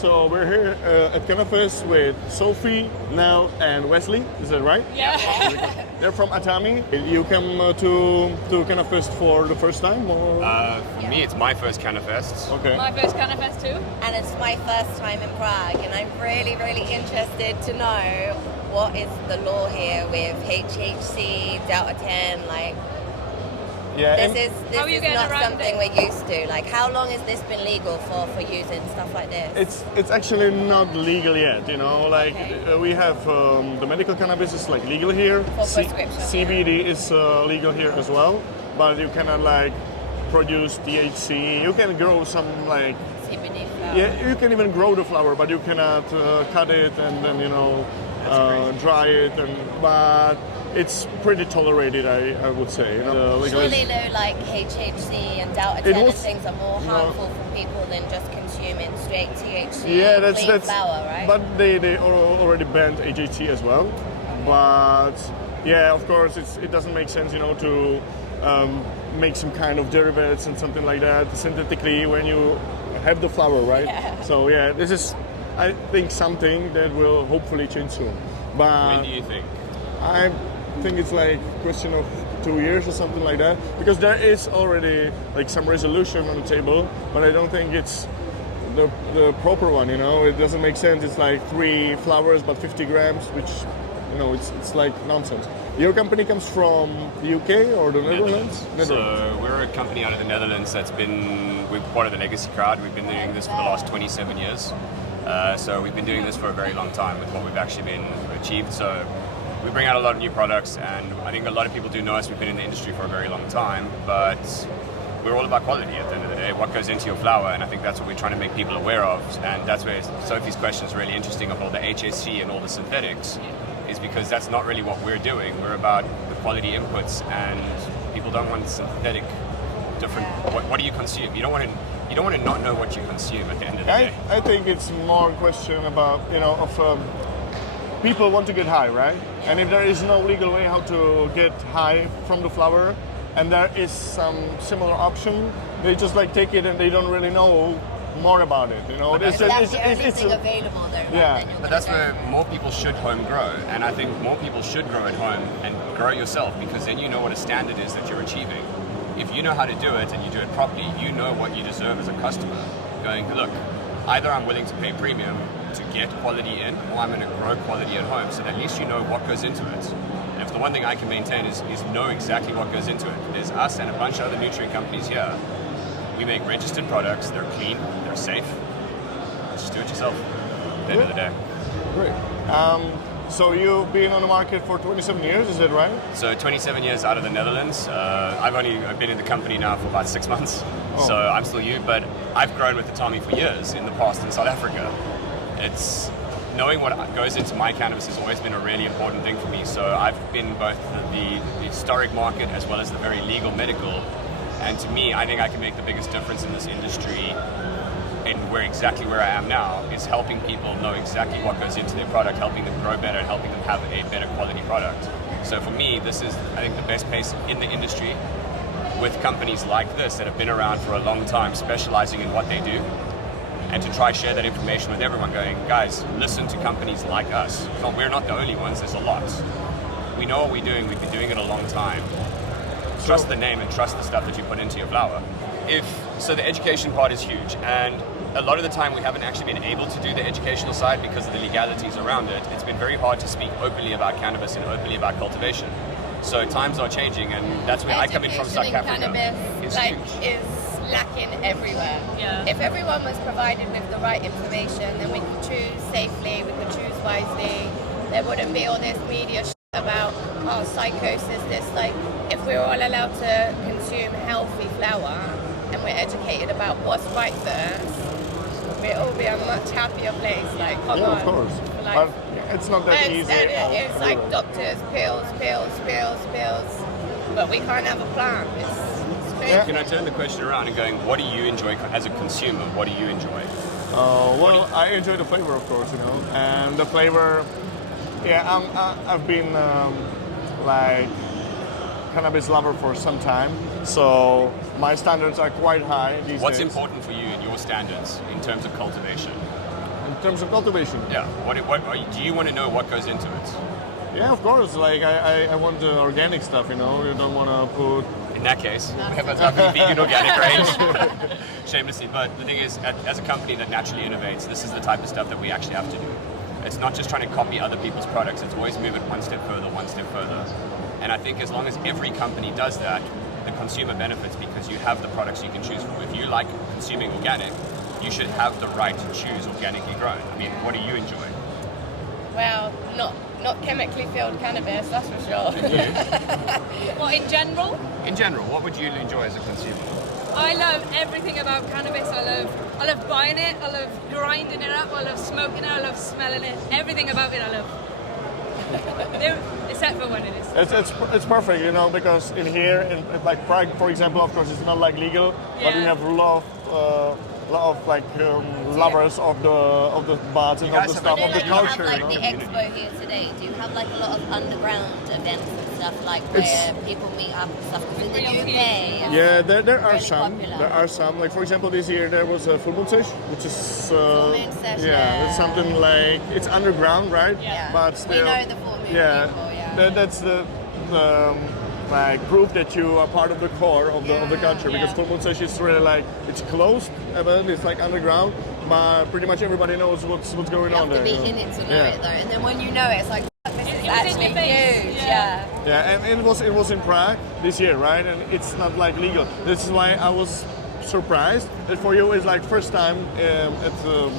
So we're here at Cannafest with Sophie, Nell, and Wesley. Is that right? Yeah. They're from Atami. You come to Cannafest for the first time, or? For me, it's my first Cannafest. Okay. My first Cannafest too. And it's my first time in Prague, and I'm really, really interested to know what is the law here with HHC, Delta 10, like... Yeah. This How are you is getting not around something it? we're used to. Like, how long has this been legal for using stuff like this? It's actually not legal yet, you know. Like Okay. we have the medical cannabis is like legal here. For prescription, CBD is legal here as well, but you cannot like produce THC. You can grow some like CBD flower. yeah, you can even grow the flower, but you cannot cut it and then dry it but it's pretty tolerated, I would say. You know, Surely though, like HHC and Delta 10 and things are more harmful for people than just consuming straight THC clean flower, right? But they already banned HHC as well. But yeah, of course, it doesn't make sense, you know, to make some kind of derivatives and something like that synthetically when you have the flower, right? Yeah. So yeah, this is, I think, something that will hopefully change soon. But When do you think? I think it's like a question of 2 years or something like that, because there is already like some resolution on the table, but I don't think it's the proper one, you know. It doesn't make sense. It's like 3 flowers but 50 grams, which, you know, it's like nonsense. Your company comes from the UK or the Netherlands? So we're a company out of the Netherlands we're part of the legacy crowd. We've been doing this for the last 27 years. So we've been doing this for a very long time with what we've actually been achieved. So we bring out a lot of new products, and I think a lot of people do know us. We've been in the industry for a very long time, but we're all about quality at the end of the day. What goes into your flower, and I think that's what we're trying to make people aware of. And that's where Sophie's question is really interesting of all the HSC and all the synthetics, is because that's not really what we're doing. We're about the quality inputs, and people don't want synthetic different. What do you consume? You don't want to not know what you consume at the end of the day. I think it's more a question about, you know, of people want to get high, right? And if there is no legal way how to get high from the flower, and there is some similar option, they just like take it and they don't really know more about it, you know. That's the only thing available there. Yeah. Then But that's where more people should home grow, and I think more people should grow at home and grow it yourself, because then you know what a standard is that you're achieving. If you know how to do it and you do it properly, you know what you deserve as a customer. Going, look, either I'm willing to pay premium to get quality in, or I'm going to grow quality at home, so that at least you know what goes into it. And if the one thing I can maintain is know exactly what goes into it. There's us and a bunch of other nutrient companies here. We make registered products, they're clean, they're safe. Just do it yourself at the end of the day. Great. So you've been on the market for 27 years, is that right? So 27 years out of the Netherlands. I've been in the company now for about 6 months. Oh. So I'm still new, but I've grown with Atami for years in the past in South Africa. It's knowing what goes into my cannabis has always been a really important thing for me. So I've been both the historic market as well as the very legal medical. And to me, I think I can make the biggest difference in this industry, and exactly where I am now is helping people know exactly what goes into their product, helping them grow better, and helping them have a better quality product. So for me, this is, I think, the best pace in the industry, with companies like this that have been around for a long time, specializing in what they do, and to try share that information with everyone, going, guys, listen to companies like us. No, we're not the only ones, there's a lot. We know what we're doing, we've been doing it a long time. Trust the name and trust the stuff that you put into your flower. So the education part is huge, and a lot of the time we haven't actually been able to do the educational side because of the legalities around it. It's been very hard to speak openly about cannabis and openly about cultivation. So times are changing, and that's where I come in from South Africa. Cannabis is lacking everywhere. Yeah. If everyone was provided with the right information, then we could choose safely, we could choose wisely. There wouldn't be all this media about psychosis. This, like, if we're all allowed to consume healthy flower and we're educated about what's right for us, we'll all be a much happier place. Like, come on. Of course. Like, but it's not that easy. It's like doctors, pills. But we can't have a plan. It's crazy. Yeah. Can I turn the question around and going, what do you enjoy as a consumer? What do you enjoy? Well, I enjoy the flavor, of course, you know, and the flavor. Yeah, I've been like cannabis lover for some time, so my standards are quite high these days. What's important for you in your standards in terms of cultivation? terms of cultivation. Yeah. What do you want to know what goes into it? Yeah, of course. Like I want the organic stuff. You know, you don't want to put. In that case, we have a lovely vegan organic range. Shamelessly, but the thing is, as a company that naturally innovates, this is the type of stuff that we actually have to do. It's not just trying to copy other people's products. It's always move it one step further. And I think as long as every company does that, the consumer benefits because you have the products you can choose from. If you like consuming organic, you should have the right to choose organically grown. I mean, what do you enjoy? Well, not chemically filled cannabis, that's for sure. What, in general? In general, what would you enjoy as a consumer? I love everything about cannabis. I love buying it, I love grinding it up, I love smoking it, I love smelling it. Everything about it I love. Except for when it is. It's perfect, you know, because in here, in like Prague, for example, of course, it's not like legal, but we Yeah. have a lot of like lovers of the bars and You of guys the have stuff a- of the Like you have culture. like You the know? expo here today. Do you have like a lot of underground events and stuff like where people meet up and stuff? Because in the Real UK, Yeah, there are really some. popular. There are some. Like for example, this year there was a full moon sesh, which is moon sesh, yeah, it's yeah. something like it's underground, right? Yeah. But We still, know the full moon yeah, people, yeah. that's the like proof that you are part of the core of the culture. Because Yeah. full moon sesh is really like it's closed, but it's like underground. But pretty much everybody knows what's going you on have to there. be you know? in it to know Yeah. it though. And then when you know it, it's like, this is It was in actually your face, huge. yeah. Yeah, and it was in Prague this year, right? And it's not like legal. This is why I was surprised that for you it's like first time at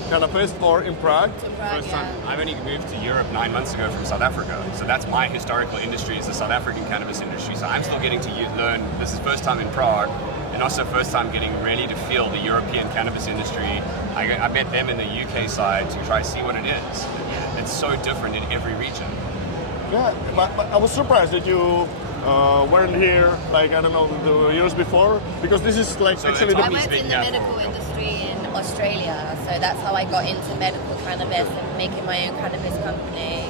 Cannafest or in Prague. First time. I've only moved to Europe 9 months ago from South Africa, so that's my historical industry is the South African cannabis industry. So I'm still getting to learn. This is first time in Prague, and also first time getting really to feel the European cannabis industry. I met them in the UK side to try to see what it is. It's so different in every region. Yeah, but I was surprised that you weren't here, like, I don't know, the years before, because this is like So actually it's I the... worked in the medical industry in Australia, so that's how I got into medical cannabis and making my own cannabis company.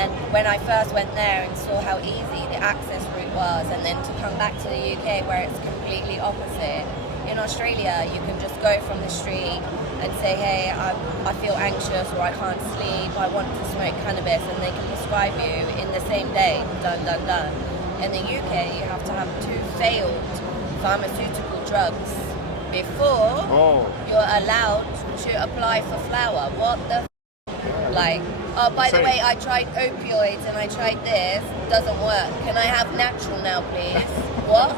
And when I first went there and saw how easy the access route was, and then to come back to the UK where it's completely opposite. In Australia, you can just go from the street and say, hey, I feel anxious or I can't sleep, I want to smoke cannabis, and they can prescribe you in the same day, done. In the UK, you have to have 2 failed pharmaceutical drugs before you're allowed to apply for flower. What the like, oh, by the Same. way, I tried opioids and I tried this, doesn't work. Can I have natural now, please? What?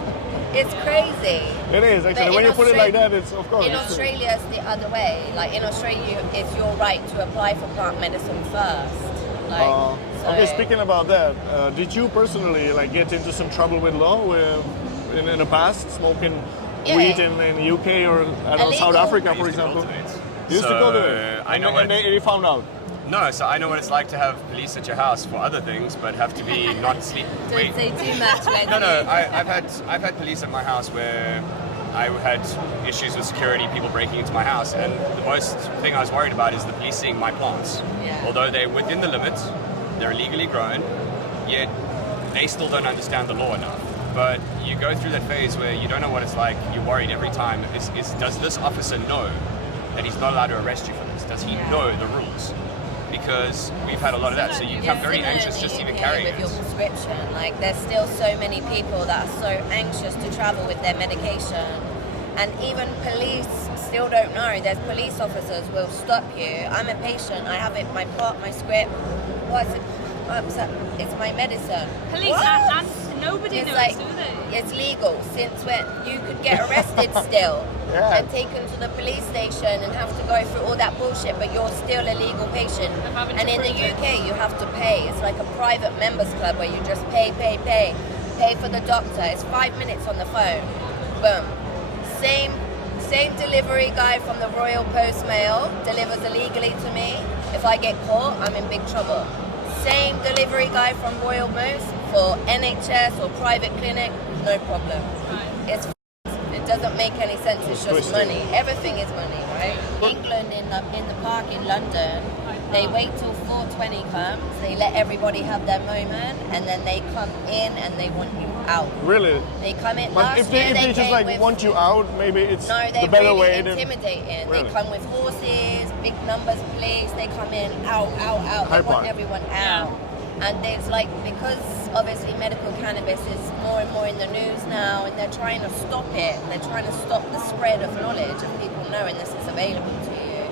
It's crazy. It is, actually. But When in you put it like Australia- that, it's, of course. In it's- Australia, it's the other way. Like, in Australia, it's your right to apply for plant medicine first. Like, so- Okay, speaking about that, did you personally like get into some trouble with law in the past, smoking Yeah. weed in the UK or I don't know, South Illegal. Africa, I for used to example? cultivate. You used to So, go to it. I know and they found out. No, so I know what it's like to have police at your house for other things, but have to be not sleep. Don't say too much, Wesley. No, I've had police at my house where I had issues with security, people breaking into my house, and the most thing I was worried about is the police seeing my plants. Yeah. Although they're within the limits, they're legally grown, yet they still don't understand the law enough. But you go through that phase where you don't know what it's like. You're worried every time. Does this officer know that he's not allowed to arrest you for this? Does he know the rules? Because we've had a lot of that, so you become very Similar anxious in just the even UK carrying with it. your prescription. Like, there's still so many people that are so anxious to travel with their medication, and even police still don't know. There's police officers will stop you. I'm a patient. I have it. My pot, my script. What is it? It's my medicine. Police What? and nobody It's knows, like, do they? it's legal. Since when? You could get arrested still Yeah. and taken to the police station and have to go through all that bullshit, but you're still a legal patient. Of having to And in the prove it. UK, you have to pay. It's like a private members club where you just pay. Pay for the doctor. It's 5 minutes on the phone. Boom. Same delivery guy from the Royal Post Mail delivers illegally to me. If I get caught, I'm in big trouble. Same delivery guy from Royal Post for NHS or private clinic, no problem. Right. It doesn't make any sense. It's just twisted. money. Everything is money, right? England in the park in London, they wait till 4:20 comes. They let everybody have their moment, and then they come in and they want you out. Really? They come in. But last if year they just came like with, want you out, maybe it's no, the they're better really way. intimidating. Really? They come with horses, big numbers of police. They come in out. Hyde They want Park. everyone out. And there's like, because obviously medical cannabis is more and more in the news now, and they're trying to stop it. They're trying to stop the spread of knowledge of people knowing this is available to you.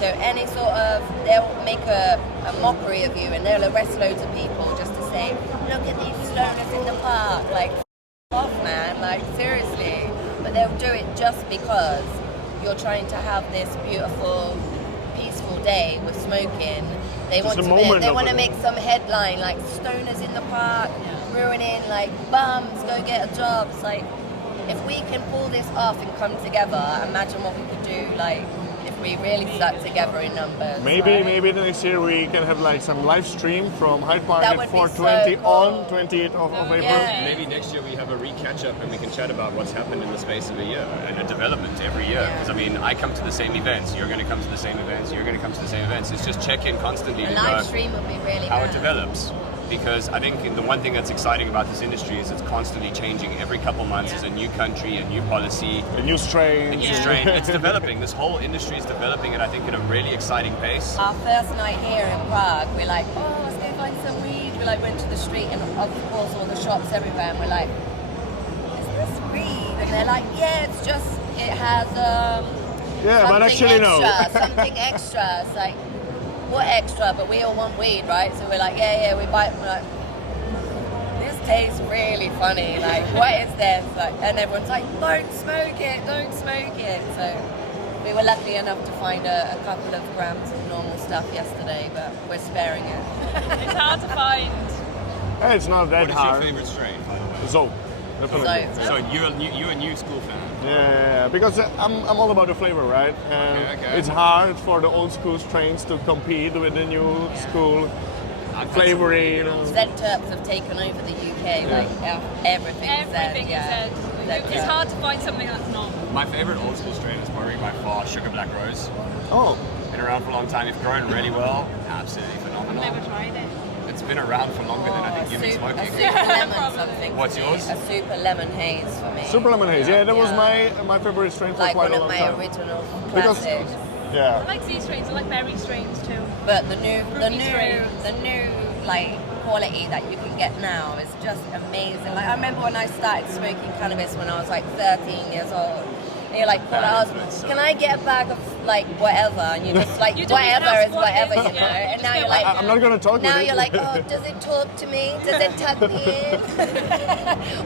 So any sort of, they'll make a mockery of you, and they'll arrest loads of people just to say, look at these stoners in the park. Like, off, man, like seriously. But they'll do it just because you're trying to have this beautiful, peaceful day with smoking. They Just want a to moment they of want to it. make some headline like stoners in the park, ruining, like bums, go get a job. It's like, if we can pull this off and come together, imagine what we could do, like, if we really stuck together in numbers. Maybe right? maybe next year we can have like some live stream from Hyde Park That at would be 4:20 so cool. on 28th of April. Yeah. Maybe next year we have a re-catch up and we can chat about what's happened in the space of a year and a development every year. Because I mean, I come to the same events, you're going to come to the same events, you're going to come to the same events. It's just check in constantly A to live know stream would be really how it good. develops. Because I think the one thing that's exciting about this industry is it's constantly changing. Every couple months is a new country, a new policy, A new strain. a new strain. It's developing. This whole industry is developing, and I think at a really exciting pace. Our first night here in Prague, we're like, oh, let's go find some weed. We like went to the street, and of course all the shops everywhere, and we're like, is this weed? And they're like, yeah, it's just, it has Yeah, but actually no. something extra. It's like, what extra? But we all want weed, right? So we're like, yeah, we buy it. We're like, this tastes really funny. Like, what is this? Like, and everyone's like, don't smoke it, don't smoke it. So we were lucky enough to find a couple of grams of normal stuff yesterday, but we're sparing it. It's hard to find. It's not that What is your hard. favorite strain, by the way? So, definitely. So- So you're a new school fan. Yeah, because I'm all about the flavor, right? And Okay. it's hard for the old school strains to compete with the new school flavoring. You know. Zed Terps have taken over the UK, like everything. Everything is Zed. said. It's hard to find something that's not. My favorite old school strain is probably by far Sugar Black Rose. Oh, Been around for a long time. It's grown really well. Absolutely I've phenomenal. never tried it. It's been around for longer than I think you've been A smoking. super lemon Probably. something. What's for me. yours? A super lemon haze for me. super lemon haze. Yeah, that was Yeah. my favorite strain for Like quite one a of long my time. original Because- classics. I Yeah. like sea strains. I like berry strains too. But the new strains. like quality that you can get now is just amazing. Like I remember when I started smoking cannabis when I was like 13 years old. And you're like, can I get a bag of like whatever? And you just like, You don't even whatever ask is what whatever, it is, you know. yeah. And now Just you're get like, I'm not gonna talk now with it. you're like, oh, does it talk to me? Does it tuck me in?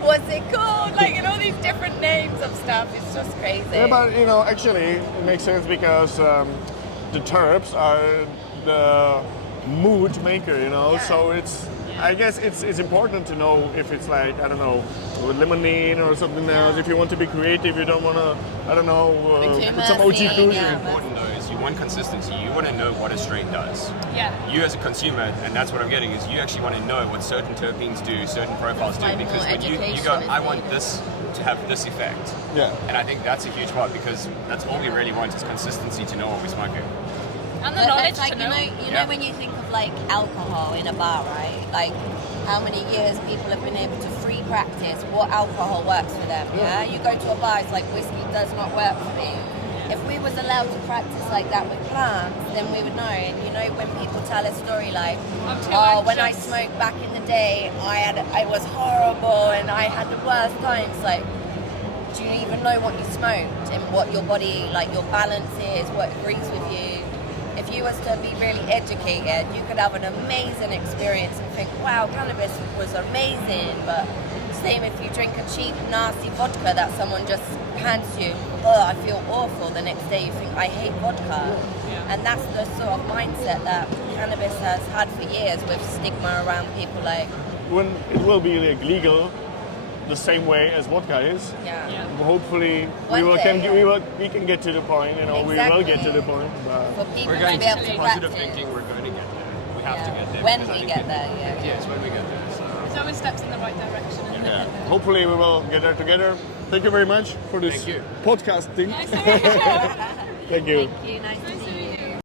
What's it called? Like, all these different names of stuff. It's just crazy. Yeah, but you know, actually, it makes sense because the terps are the mood maker, you know. Yeah. So it's, I guess it's important to know if it's like, I don't know, with limonene or something else. If you want to be creative, you don't want to, I don't know, Too put some messy, OG food yeah. in. Important though is you want consistency. You want to know what a strain does. Yeah. You as a consumer, and that's what I'm getting, is you actually want to know what certain terpenes do, certain profiles do, Like because more when you education go, is I want needed. this to have this effect. Yeah. And I think that's a huge part because that's all we really want is consistency to know what we're smoking. And the But knowledge it's like, to know. you Yeah. know when you think of like alcohol in a bar, right? Like how many years people have been able to free practice what alcohol works for them, yeah? You go to a bar, it's like whiskey does not work for me. If we was allowed to practice like that with plants, then we would know. And you know when people tell a story like, I'm too oh, when I anxious. smoked back in the day, I was horrible and I had the worst times, like, do you even know what you smoked and what your body, like your balance is, what agrees with you? If you was to be really educated, you could have an amazing experience and think, wow, cannabis was amazing. But same if you drink a cheap, nasty vodka that someone just hands you, oh, I feel awful. The next day you think, I hate vodka. And that's the sort of mindset that cannabis has had for years with stigma around people like, When it will be like legal, the same way as vodka is. yeah. Hopefully, One day, we can get to the point. You know, we Exactly. will get to the point. But For people We're to going be able to to positive practice. thinking. We're going to get there. We have to Yeah. get there. When because I we think get there, yeah. Yes, when we get there. So. It's always steps in the right direction. Isn't yeah, it? hopefully we will get there together. Thank you very much for this Thank you. podcasting. Nice to meet you. Thank you. Thank you, nice to